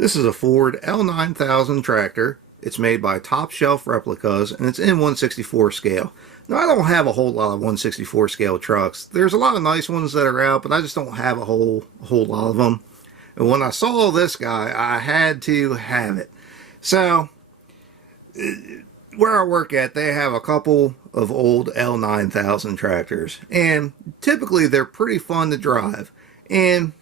This is a Ford L9000 tractor. It's made by Top Shelf Replicas, and it's in 1/64 scale. Now, I don't have a whole lot of 1/64 scale trucks. There's a lot of nice ones that are out, but I just don't have a whole lot of them. And when I saw this guy, I had to have it. So, where I work at, they have a couple of old L9000 tractors, and typically they're pretty fun to drive. And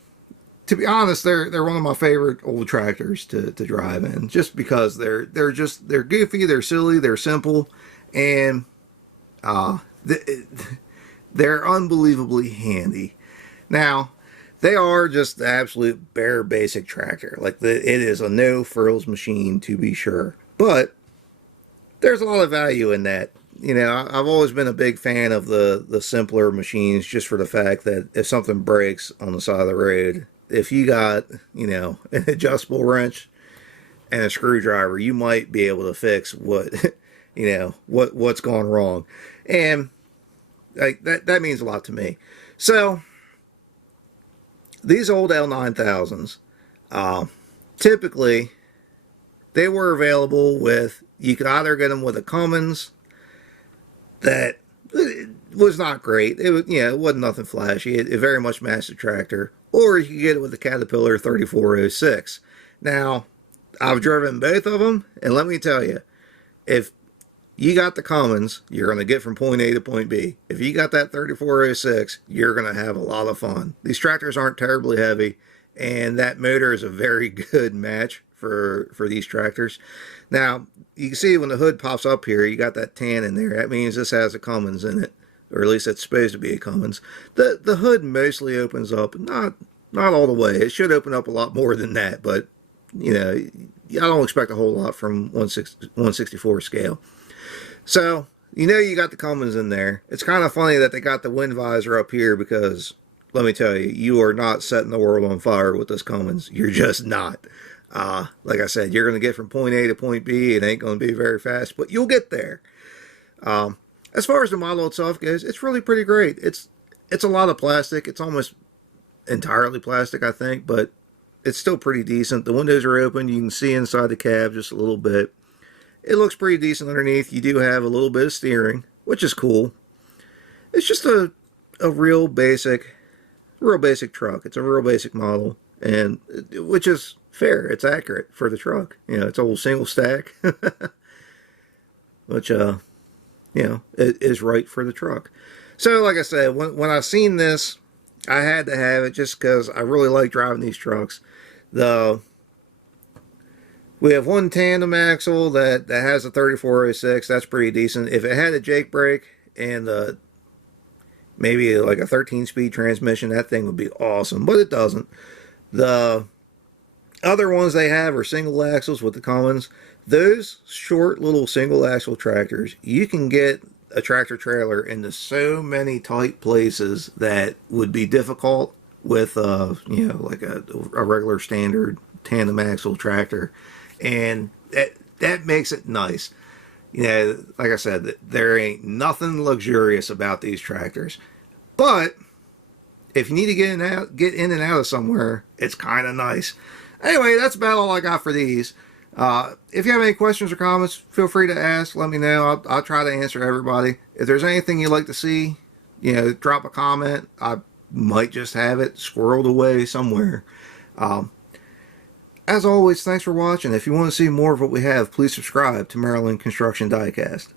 to be honest, they're one of my favorite old tractors to drive in, just because they're goofy, they're silly, they're simple, and they're unbelievably handy. Now, they are just the absolute bare basic tractor. Like, it is a no frills machine, to be sure, but there's a lot of value in that. You know, I've always been a big fan of the simpler machines, just for the fact that if something breaks on the side of the road, if you got, you know, an adjustable wrench and a screwdriver, you might be able to fix what, you know, what's gone wrong. And like that means a lot to me. So these old L9000s, typically they were available with, you could either get them with a Cummins that was not great. It was, you know, it wasn't nothing flashy. It very much matched the tractor. Or you could get it with the Caterpillar 3406. Now, I've driven both of them, and let me tell you, if you got the Cummins, you're going to get from point A to point B. If you got that 3406, you're going to have a lot of fun. These tractors aren't terribly heavy, and that motor is a very good match for these tractors. Now, you can see when the hood pops up here, you got that tan in there. That means this has a Cummins in it, or at least it's supposed to be a Cummins. The hood mostly opens up, not all the way. It should open up a lot more than that, but you know, I don't expect a whole lot from 1/64 scale. So, you know, you got the Cummins in there. It's kind of funny that they got the wind visor up here, because let me tell you, you are not setting the world on fire with this Cummins. You're just not. Like I said, you're going to get from point A to point B. It ain't going to be very fast, but you'll get there. As far as the model itself goes, it's really pretty great. It's a lot of plastic. It's almost entirely plastic, I think, but it's still pretty decent. The windows are open. You can see inside the cab just a little bit. It looks pretty decent underneath. You do have a little bit of steering, which is cool. It's just a real basic truck. It's a real basic model, and which is fair. It's accurate for the truck. You know, it's old single stack, which you know, it is right for the truck. So, like I said, when I seen this, I had to have it just because I really like driving these trucks. We have one tandem axle that has a 3406. That's pretty decent. If it had a Jake brake and maybe like a 13-speed transmission, that thing would be awesome, but it doesn't. The other ones they have are single axles with the Cummins. Those short little single axle tractors, you can get a tractor trailer into so many tight places that would be difficult with you know, like a regular standard tandem axle tractor, and that makes it nice. You know, like I said, there ain't nothing luxurious about these tractors, but if you need to get in and out of somewhere, it's kind of nice. Anyway, that's about all I got for these. If you have any questions or comments, feel free to ask. Let me know. I'll try to answer everybody. If there's anything you'd like to see, you know, drop a comment. I might just have it squirreled away somewhere. As always, thanks for watching. If you want to see more of what we have, please subscribe to Maryland Construction Diecast.